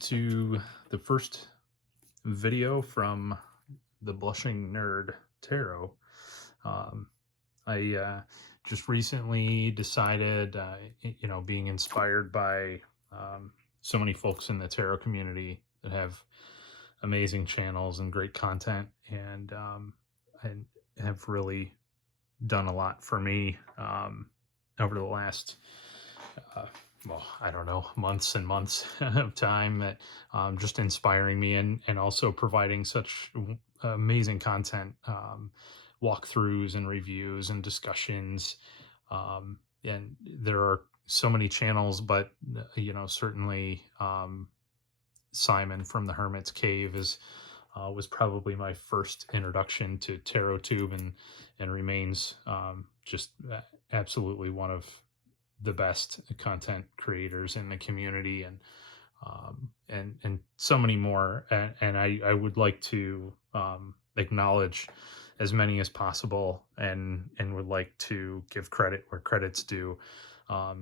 to the first video from the Blushing Nerd Tarot. Um, I just recently decided, being inspired by so many folks in the tarot community that have amazing channels and great content, and have really done a lot for me over the last uh, I don't know, months and months of time, that just inspiring me, and also providing such amazing content, walkthroughs and reviews and discussions. And there are so many channels, but certainly Simon from the Hermit's Cave was probably my first introduction to Tarot Tube, and remains just absolutely one of the best content creators in the community, and so many more. And I would like to acknowledge as many as possible, and would like to give credit where credit's due.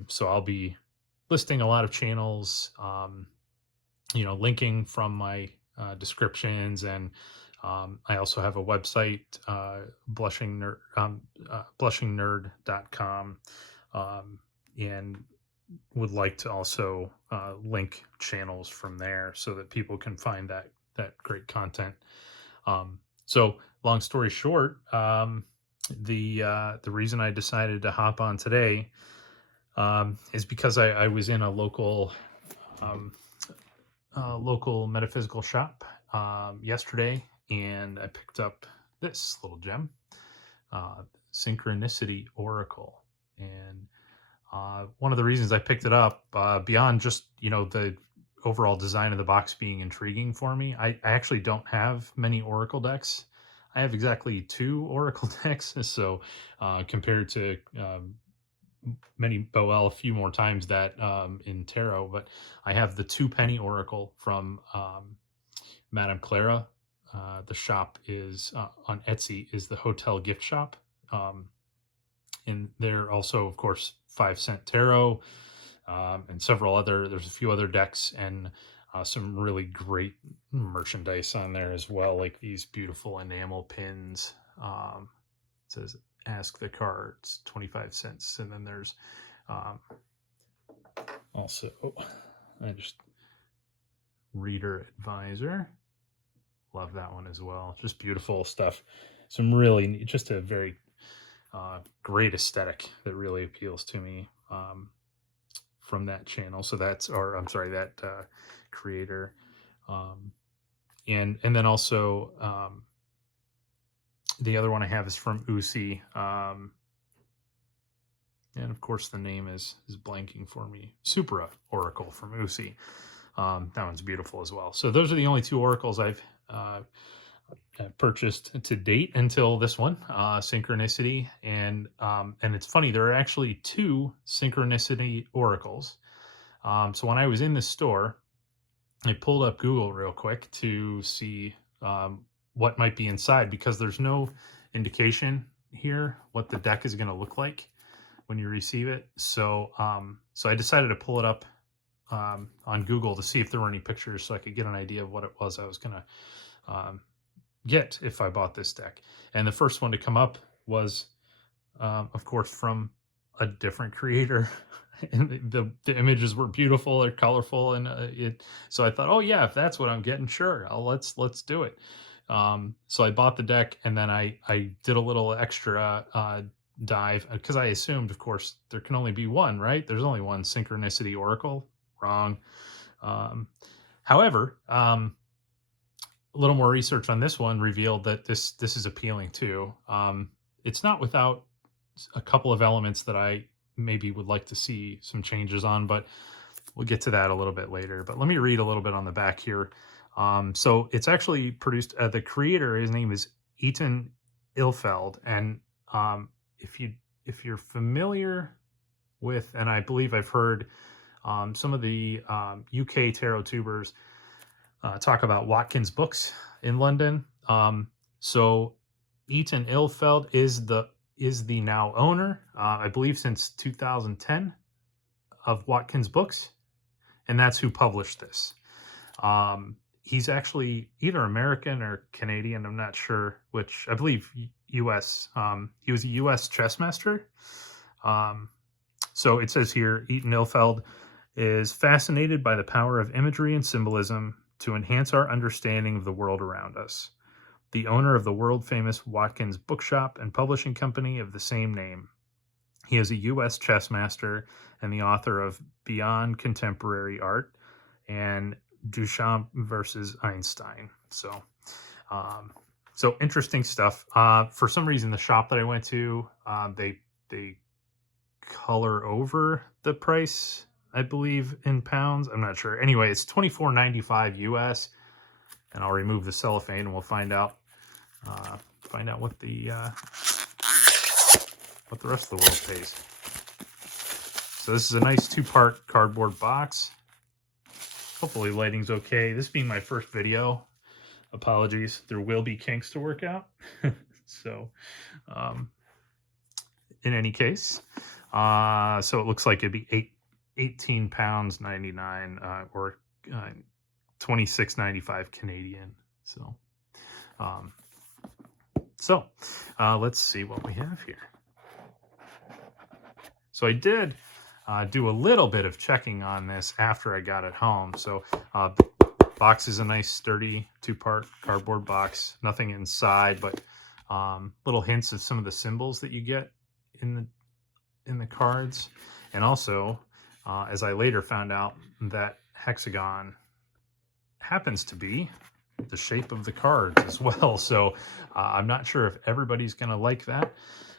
So I'll be listing a lot of channels, linking from my descriptions, and I also have a website, blushingnerd.com, and would like to also link channels from there so that people can find that great content. So long story short, the reason I decided to hop on today is because I was in a local metaphysical shop yesterday, and I picked up this little gem, Synchronicity Oracle. And one of the reasons I picked it up, beyond just the overall design of the box being intriguing for me, I actually don't have many Oracle decks. I have exactly 2 Oracle decks. So compared to a few more times that in tarot, but I have the 2 penny Oracle from Madame Clara. The shop is on Etsy, is the Hotel Gift Shop. And they're also, of course, 5 Cent Tarot, and there's a few other decks, and some really great merchandise on there as well, like these beautiful enamel pins. It says Ask the Cards, 25 cents. And then there's also, I just Reader Advisor. Love that one as well. Just beautiful stuff. Just a very great aesthetic that really appeals to me from that channel. So that creator. And then also the other one I have is from Usi. And of course the name is blanking for me. Supra Oracle from Usi. That one's beautiful as well. So those are the only 2 oracles I've purchased to date until this one, Synchronicity. And it's funny, there are actually 2 Synchronicity Oracles. So when I was in the store, I pulled up Google real quick to see what might be inside, because there's no indication here what the deck is going to look like when you receive it. So I decided to pull it up on Google to see if there were any pictures, so I could get an idea of what it was I was going to get if I bought this deck. And the first one to come up was, of course, from a different creator. And the images were beautiful, they're colorful, and so I thought, oh yeah, if that's what I'm getting, sure, let's do it. So I bought the deck, and then I did a little extra dive, because I assumed, of course, there can only be one, right? There's only one Synchronicity Oracle. Wrong. However, a little more research on this one revealed that this is appealing too. It's not without a couple of elements that I maybe would like to see some changes on, but we'll get to that a little bit later. But let me read a little bit on the back here. So it's actually produced, the creator, his name is Etan Ilfeld. And if you're familiar with, and I believe I've heard some of the UK tarot tubers talk about Watkins Books in London. So Etan Ilfeld is the now owner, I believe since 2010, of Watkins Books, and that's who published this. He's actually either American or Canadian. I'm not sure which. I believe U.S. He was a U.S. chess master. Um, so it says here, Etan Ilfeld is fascinated by the power of imagery and symbolism to enhance our understanding of the world around us. The owner of the world-famous Watkins Bookshop and publishing company of the same name. He is a U.S. chess master and the author of Beyond Contemporary Art and Duchamp versus Einstein. Um, so interesting stuff. For some reason, the shop that I went to, they color over the price, I believe, in pounds. I'm not sure. Anyway, it's $24.95 US, and I'll remove the cellophane, and we'll find out what the rest of the world pays. So this is a nice 2-part cardboard box. Hopefully lighting's okay. This being my first video, apologies. There will be kinks to work out. So, in any case, so it looks like it'd be £18.99 or $26.95 Canadian. So, let's see what we have here. So I did do a little bit of checking on this after I got it home. So box is a nice sturdy 2-part cardboard box. Nothing inside, but little hints of some of the symbols that you get in the cards. And also, as I later found out, that hexagon happens to be the shape of the cards as well. So I'm not sure if everybody's going to like that.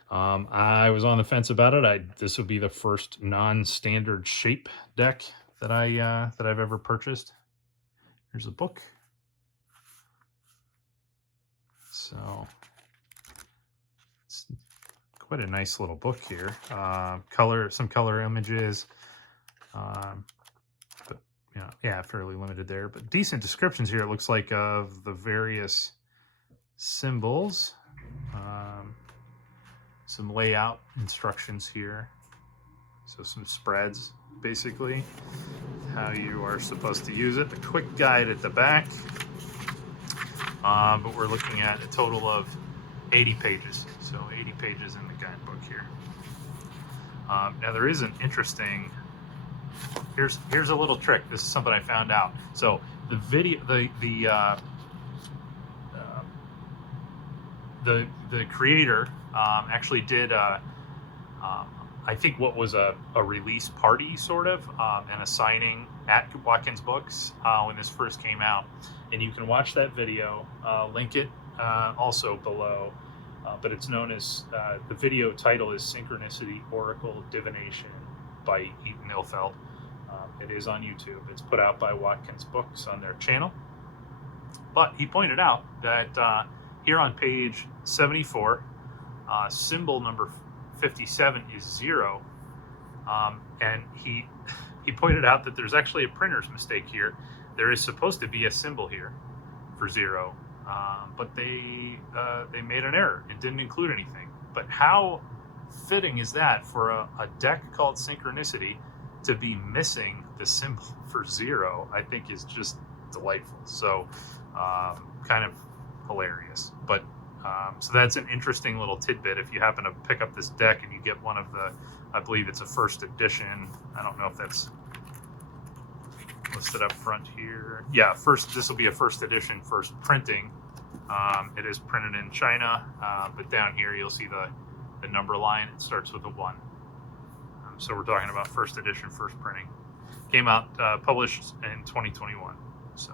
I was on the fence about it. This would be the first non-standard shape deck that I've ever purchased. Here's the book. So it's quite a nice little book here. Some color images, but yeah, fairly limited there. But decent descriptions here. It looks like of the various symbols. Some layout instructions here. So some spreads, basically, how you are supposed to use it. The quick guide at the back. But we're looking at a total of 80 pages. So 80 pages in the guidebook here. Now there is an interesting, here's a little trick. This is something I found out. So the video, the creator actually did I think what was a release party sort of and a signing at Watkins Books when this first came out, and you can watch that video. Link it also below, but it's known as the video title is Synchronicity Oracle Divination by Etan Ilfeld. It is on YouTube. It's put out by Watkins Books on their channel. But he pointed out that here on page 74, symbol number 57 is 0, and he pointed out that there's actually a printer's mistake here. There is supposed to be a symbol here for 0, but they made an error and didn't include anything. But how fitting is that for a deck called Synchronicity to be missing the symbol for 0? I think is just delightful. So kind of hilarious. But so that's an interesting little tidbit. If you happen to pick up this deck and you get one of the, I believe it's a first edition. I don't know if that's listed up front here. Yeah, this will be a first edition, first printing. It is printed in China, but down here you'll see the number line. It starts with a 1. So we're talking about first edition, first printing. Came out, published in 2021. So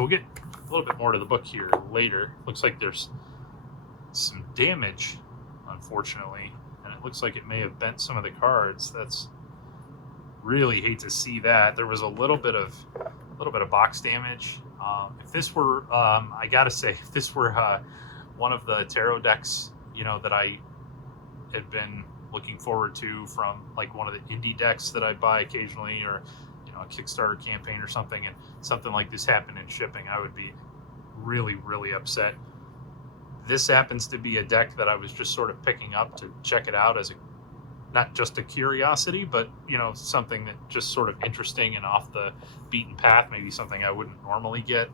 we'll get a little bit more to the book here later. Looks like there's some damage, unfortunately, and it looks like it may have bent some of the cards. That's really hate to see that. There was a little bit of box damage. If this were, I gotta say, if this were one of the tarot decks, that I had been looking forward to from like one of the indie decks that I buy occasionally, or a Kickstarter campaign or something, and something like this happened in shipping, I would be really, really upset. This happens to be a deck that I was just sort of picking up to check it out as not just a curiosity, but something that just sort of interesting and off the beaten path, maybe something I wouldn't normally get.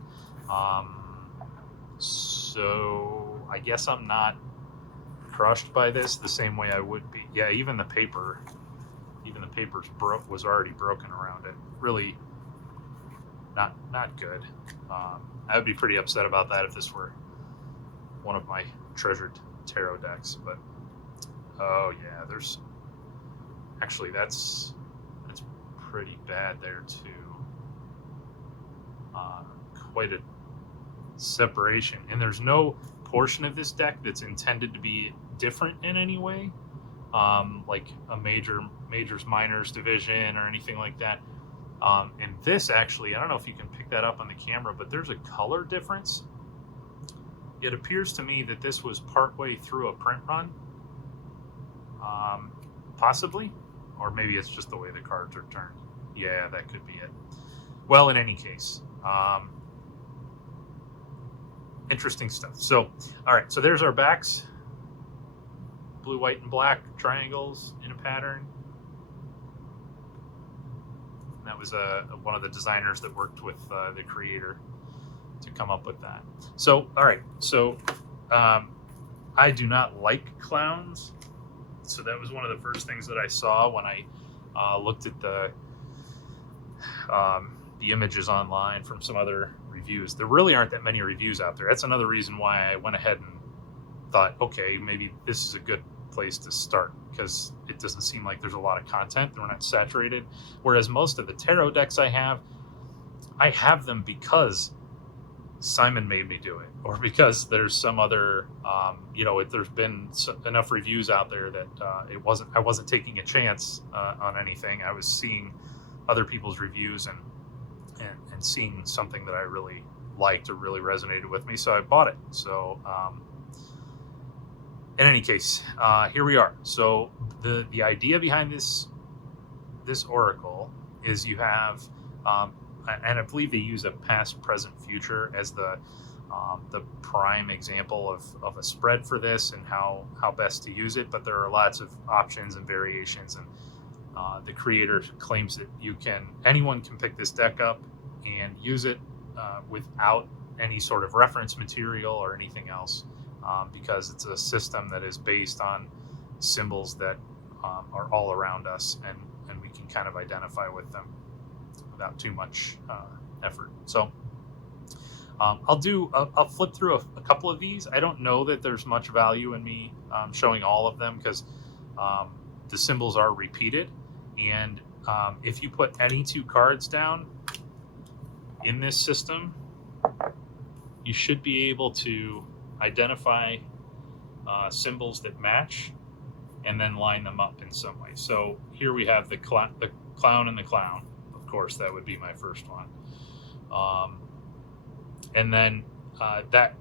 So I guess I'm not crushed by this the same way I would be. Yeah, even the paper's was already broken around it. Really not good. I would be pretty upset about that if this were one of my treasured tarot decks. But oh yeah, there's actually that's pretty bad there too. Quite a separation, and there's no portion of this deck that's intended to be different in any way, like a majors minors division or anything like that. And this actually, I don't know if you can pick that up on the camera, but there's a color difference. It appears to me that this was partway through a print run, possibly, or maybe it's just the way the cards are turned. Yeah, that could be it. Well, in any case, interesting stuff. So, all right, so there's our backs. Blue, white, and black triangles in a pattern. And that was one of the designers that worked with the creator to come up with that. So, all right, so I do not like clowns. So that was one of the first things that I saw when I looked at the images online from some other reviews. There really aren't that many reviews out there. That's another reason why I went ahead and thought, okay, maybe this is a good place to start, because it doesn't seem like there's a lot of content. They're not saturated. Whereas most of the tarot decks I have them because Simon made me do it, or because there's some other, there's been enough reviews out there that I wasn't taking a chance on anything. I was seeing other people's reviews and seeing something that I really liked or really resonated with me, so I bought it. So in any case, here we are. So the idea behind this oracle is you have, and I believe they use a past, present, future as the prime example of a spread for this and how best to use it. But there are lots of options and variations, and the creator claims that anyone can pick this deck up and use it without any sort of reference material or anything else, because it's a system that is based on symbols that are all around us, and we can kind of identify with them without too much effort. So I'll flip through a couple of these. I don't know that there's much value in me showing all of them, because the symbols are repeated, and if you put any two cards down in this system, you should be able to identify symbols that match and then line them up in some way. So here we have the clown and the clown. Of course, that would be my first one. And then that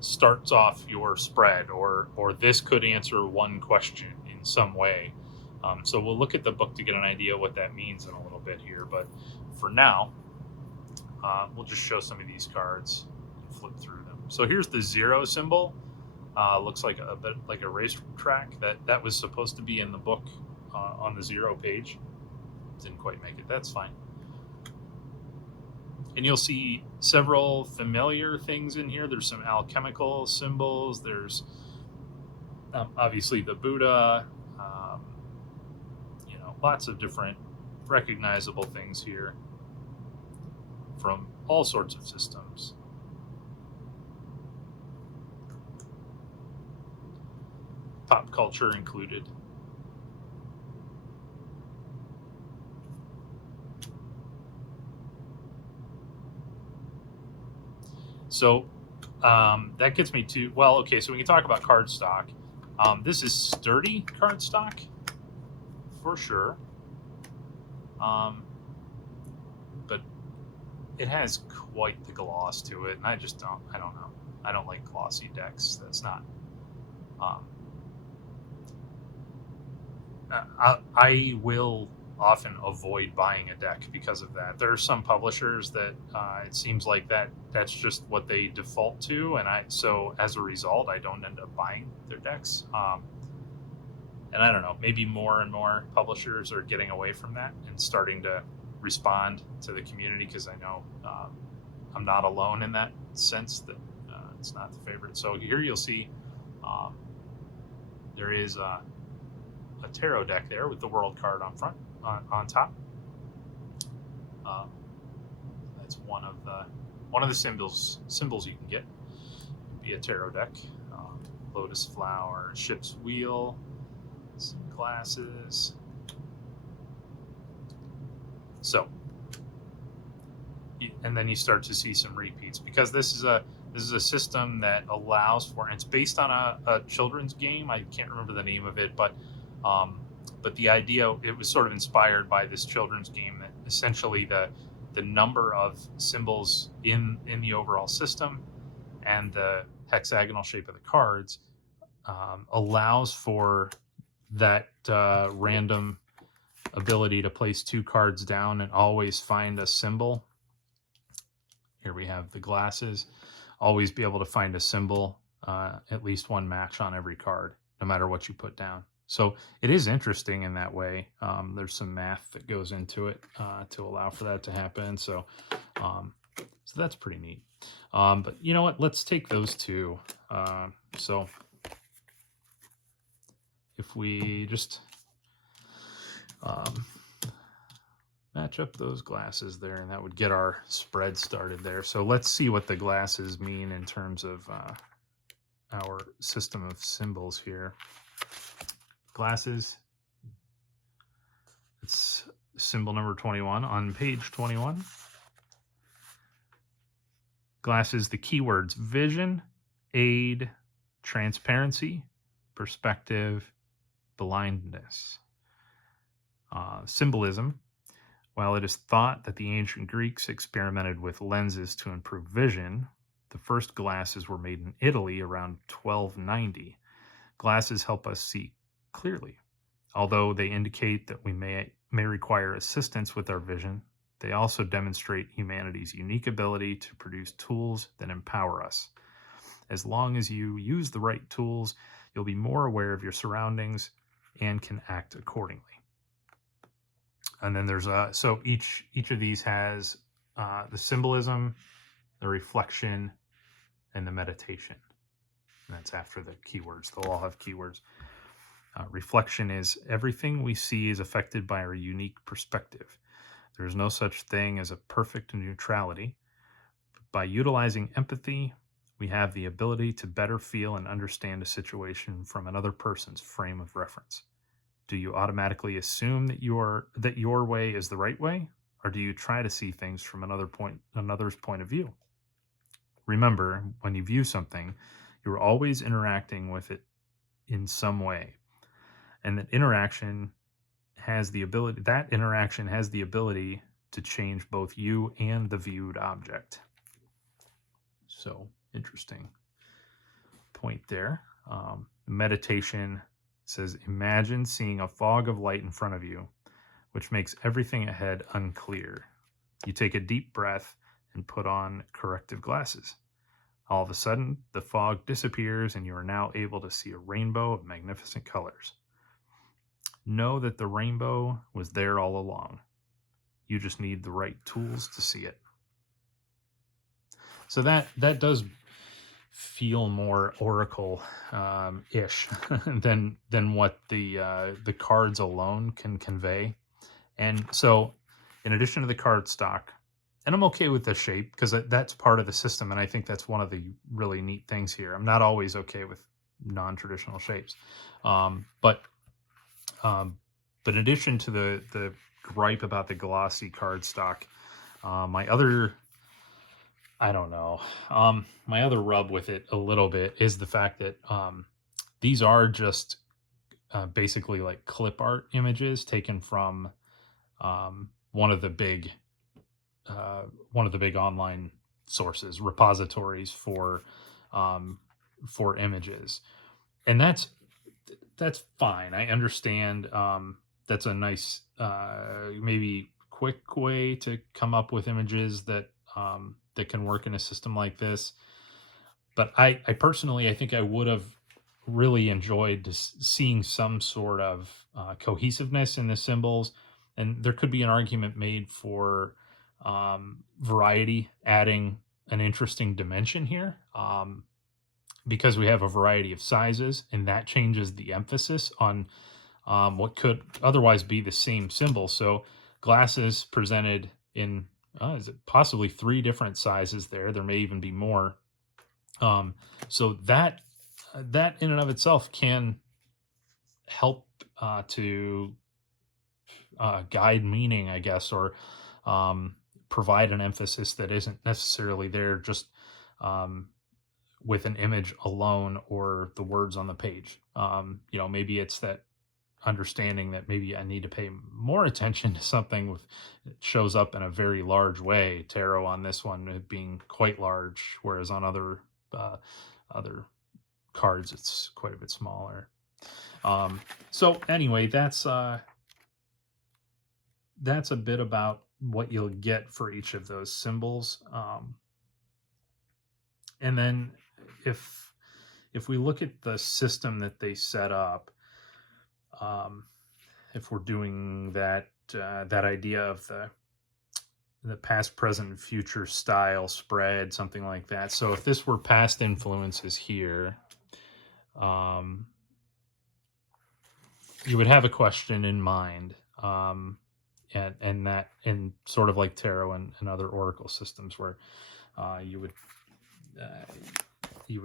starts off your spread, or this could answer one question in some way. So we'll look at the book to get an idea what that means in a little bit here. But for now, we'll just show some of these cards and flip through them. So here's the 0 symbol. Looks like a bit like a racetrack. That was supposed to be in the book on the 0 page. Didn't quite make it. That's fine. And you'll see several familiar things in here. There's some alchemical symbols. There's obviously the Buddha. Lots of different recognizable things here from all sorts of systems. Pop culture included. So that gets me to, well, okay, so we can talk about cardstock. This is sturdy cardstock, for sure. But it has quite the gloss to it, and I don't know. I don't like glossy decks. That's not, I will often avoid buying a deck because of that. There are some publishers that it seems like that's just what they default to, and so as a result, I don't end up buying their decks. And I don't know, maybe more and more publishers are getting away from that and starting to respond to the community, because I know I'm not alone in that sense that it's not the favorite. So here you'll see um, there is a tarot deck there with the world card on front, on top. Um, that's one of the symbols you can get. Be a tarot deck. Lotus flower, ship's wheel, some glasses. So, and then you start to see some repeats, because this is a system that allows for, and it's based on a children's game. I can't remember the name of it, but the idea, it was sort of inspired by this children's game, that essentially the number of symbols in the overall system and the hexagonal shape of the cards allows for that random ability to place 2 cards down and always find a symbol. Here we have the glasses. Always be able to find a symbol, at least one match on every card, no matter what you put down. So it is interesting in that way. There's some math that goes into it to allow for that to happen. So that's pretty neat. But you know what? Let's take those two. So if we just match up those glasses there, and that would get our spread started there. So let's see what the glasses mean in terms of our system of symbols here. Glasses, it's symbol number 21 on page 21. Glasses, the keywords: vision, aid, transparency, perspective, blindness. Symbolism: while it is thought that the ancient Greeks experimented with lenses to improve vision, the first glasses were made in Italy around 1290. Glasses help us see clearly. Although they indicate that we may require assistance with our vision, they also demonstrate humanity's unique ability to produce tools that empower us. As long as you use the right tools, you'll be more aware of your surroundings and can act accordingly. And then there's so each of these has the symbolism, the reflection, and the meditation. And that's after the keywords. They'll all have keywords. Reflection is: everything we see is affected by our unique perspective. There is no such thing as a perfect neutrality. By utilizing empathy, we have the ability to better feel and understand a situation from another person's frame of reference. Do you automatically assume that your way is the right way, or do you try to see things from another's point of view? Remember, when you view something, you're always interacting with it in some way, and that interaction has the ability to change both you and the viewed object. So interesting point there. Meditation says: imagine seeing a fog of light in front of you, which makes everything ahead unclear. You take a deep breath and put on corrective glasses. All of a sudden, the fog disappears and you are now able to see a rainbow of magnificent colors. Know that the rainbow was there all along. You just need the right tools to see it. So that does feel more Oracle ish than what the cards alone can convey. And so, in addition to the card stock, and I'm okay with the shape because that's part of the system, and I think that's one of the really neat things here. I'm not always okay with non-traditional shapes, but in addition to the gripe about the glossy card stock, my other rub with it a little bit is the fact that these are just basically like clip art images taken from one of the big online sources, repositories for images, and that's fine. I understand. That's a nice, maybe quick way to come up with images that can work in a system like this. But I personally, I think I would have really enjoyed seeing some sort of cohesiveness in the symbols, and there could be an argument made for variety, adding an interesting dimension here, because we have a variety of sizes, and that changes the emphasis on what could otherwise be the same symbol. So glasses presented in is it possibly 3 different sizes there? There may even be more. So that in and of itself can help to guide meaning, I guess, or um, provide an emphasis that isn't necessarily there just um, with an image alone or the words on the page. Maybe it's that understanding that maybe I need to pay more attention to something with it shows up in a very large way. Tarot on this one being quite large, whereas on other cards it's quite a bit smaller. So anyway, that's a bit about what you'll get for each of those symbols. And then if we look at the system that they set up, if we're doing that idea of the past, present, future style spread, something like that. So if this were past influences here, you would have a question in mind, and that, and sort of like tarot and other oracle systems, where you would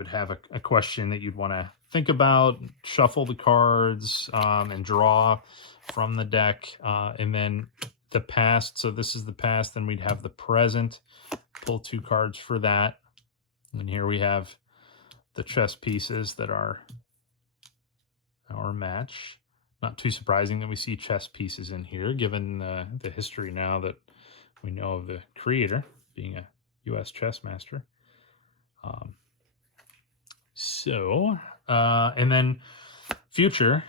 have a question that you'd want to think about, shuffle the cards, and draw from the deck, and then the past. So this is the past, then we'd have the present, pull 2 cards for that, and here we have the chess pieces that are our match. Not too surprising that we see chess pieces in here, given the history now that we know of the creator being a U.S. chess master. And then future,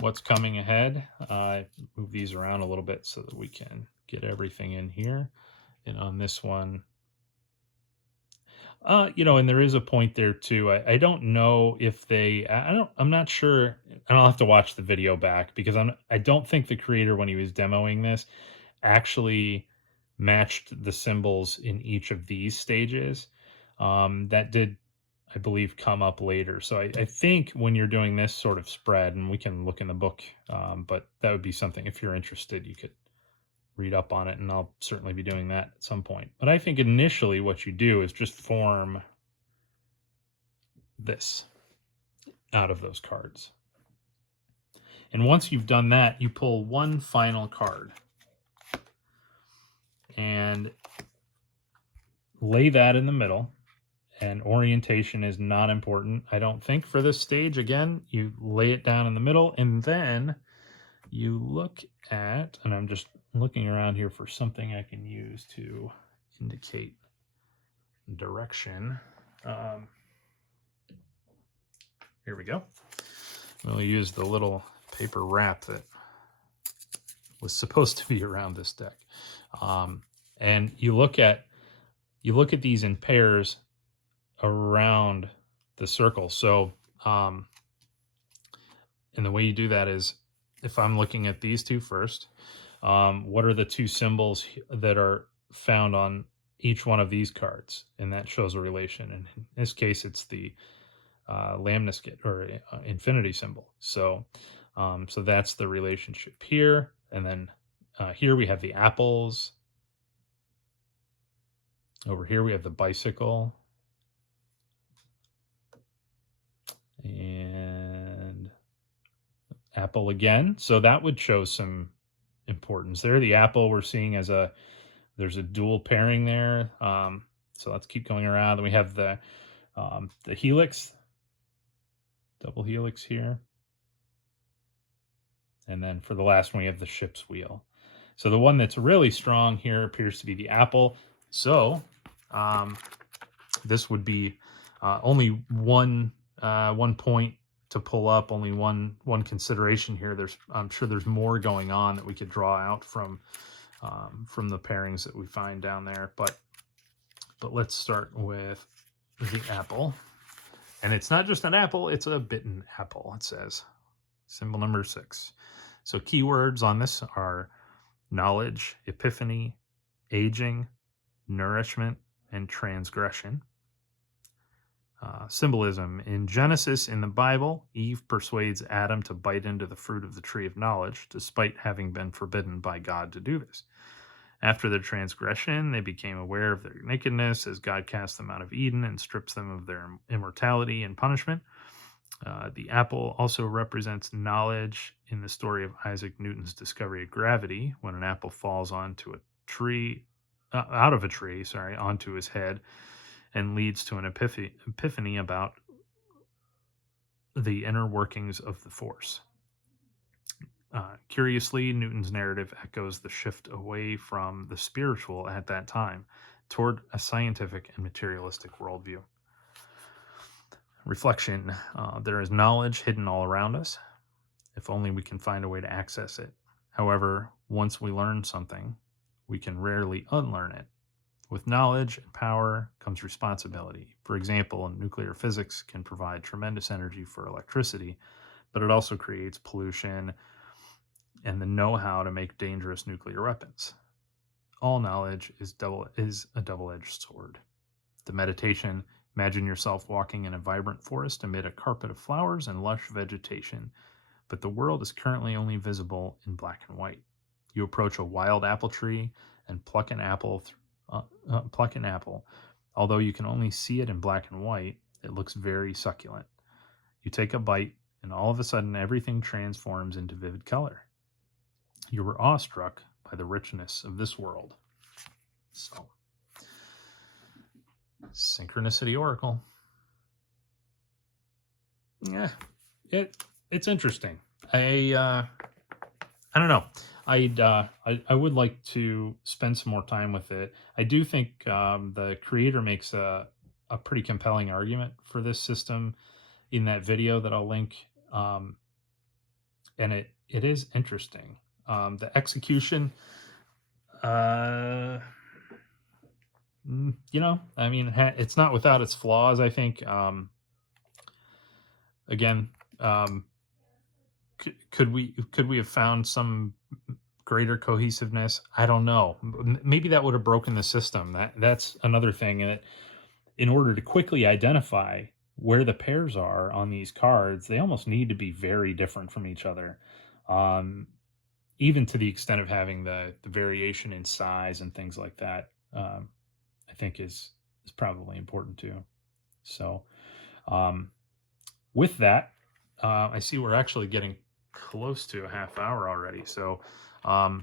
what's coming ahead. Move these around a little bit so that we can get everything in here. And on this one, and there is a point there too. I don't know if I'm not sure. And I'll have to watch the video back, because I don't think the creator, when he was demoing this, actually matched the symbols in each of these stages. That did, I believe, come up later. So I think when you're doing this sort of spread, and we can look in the book, but that would be something, if you're interested, you could read up on it, and I'll certainly be doing that at some point. But I think initially what you do is just form this out of those cards. And once you've done that, you pull one final card and lay that in the middle. And orientation is not important, I don't think, for this stage. Again, you lay it down in the middle, and then you look at, and I'm just looking around here for something I can use to indicate direction. Here we go. We'll use the little paper wrap that was supposed to be around this deck. And you look at these in pairs around the circle. So, and the way you do that is, if I'm looking at these 2 first, what are the 2 symbols that are found on each one of these cards? And that shows a relation. And in this case, it's the lamniscate, or infinity symbol. So that's the relationship here. And then here we have the apples. Over here we have the bicycle. And apple again. So that would show some importance there. The apple we're seeing as there's a dual pairing there. So let's keep going around. Then we have the helix, double helix here. And then for the last one, we have the ship's wheel. So the one that's really strong here appears to be the apple. So this would be only one point to pull up, only one consideration here. I'm sure there's more going on that we could draw out from the pairings that we find down there. But let's start with the apple. And it's not just an apple, it's a bitten apple, it says. Symbol number 6. So keywords on this are knowledge, epiphany, aging, nourishment, and transgression. Symbolism. In Genesis, in the Bible, Eve persuades Adam to bite into the fruit of the tree of knowledge, despite having been forbidden by God to do this. After their transgression, they became aware of their nakedness as God casts them out of Eden and strips them of their immortality and punishment. The apple also represents knowledge in the story of Isaac Newton's discovery of gravity, when an apple falls onto a tree, out of a tree, onto his head, and leads to an epiphany about the inner workings of the force. Curiously, Newton's narrative echoes the shift away from the spiritual at that time toward a scientific and materialistic worldview. Reflection. There is knowledge hidden all around us, if only we can find a way to access it. However, once we learn something, we can rarely unlearn it. With knowledge and power comes responsibility. For example, nuclear physics can provide tremendous energy for electricity, but it also creates pollution and the know-how to make dangerous nuclear weapons. All knowledge is a double-edged sword. The meditation. Imagine yourself walking in a vibrant forest amid a carpet of flowers and lush vegetation, but the world is currently only visible in black and white. You approach a wild apple tree and pluck an apple. Although you can only see it in black and white, it looks very succulent. You take a bite, and all of a sudden everything transforms into vivid color. You were awestruck by the richness of this world. So, Synchronicity Oracle. Yeah, it's interesting. I don't know. I would like to spend some more time with it. I do think the creator makes a pretty compelling argument for this system in that video that I'll link, and it is interesting. The execution, I mean, it's not without its flaws, I think. Again, could we have found some greater cohesiveness? I don't know. Maybe that would have broken the system. That's another thing. And in order to quickly identify where the pairs are on these cards, they almost need to be very different from each other. Even to the extent of having the variation in size and things like that, I think is probably important too. So with that, I see we're actually getting close to a half hour already. So I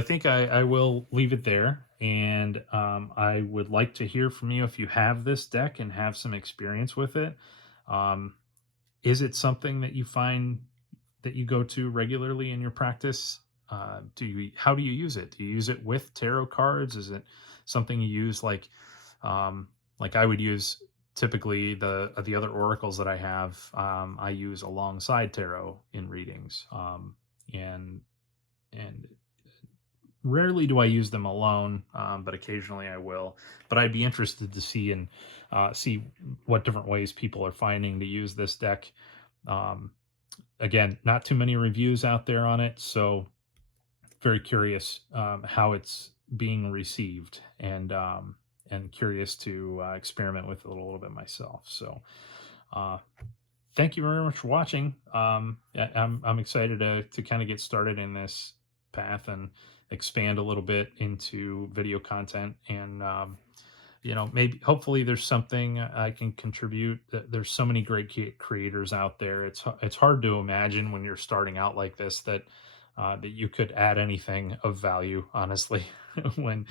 think I will leave it there. And I would like to hear from you if you have this deck and have some experience with it. Is it something that you find that you go to regularly in your practice? How do you use it? Do you use it with tarot cards? Is it something you use like I would use typically the other oracles that I have? I use alongside tarot in readings, and rarely do I use them alone, but occasionally I will. But I'd be interested to see what different ways people are finding to use this deck. Again, not too many reviews out there on it, so very curious how it's being received, and curious to experiment with it a little bit myself. So thank you very much for watching. I'm excited to kind of get started in this path and expand a little bit into video content, and maybe hopefully there's something I can contribute. There's so many great creators out there. It's hard to imagine when you're starting out like this that you could add anything of value, honestly, when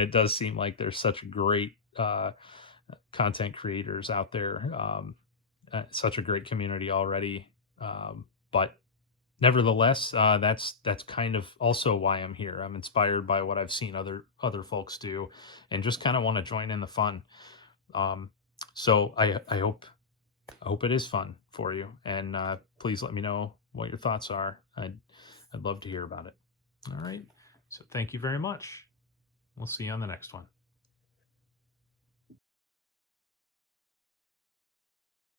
it does seem like there's such great content creators out there, such a great community already. But nevertheless, that's kind of also why I'm here. I'm inspired by what I've seen other folks do, and just kind of want to join in the fun. So I hope it is fun for you, and please let me know what your thoughts are. I'd love to hear about it. All right. So thank you very much. We'll see you on the next one.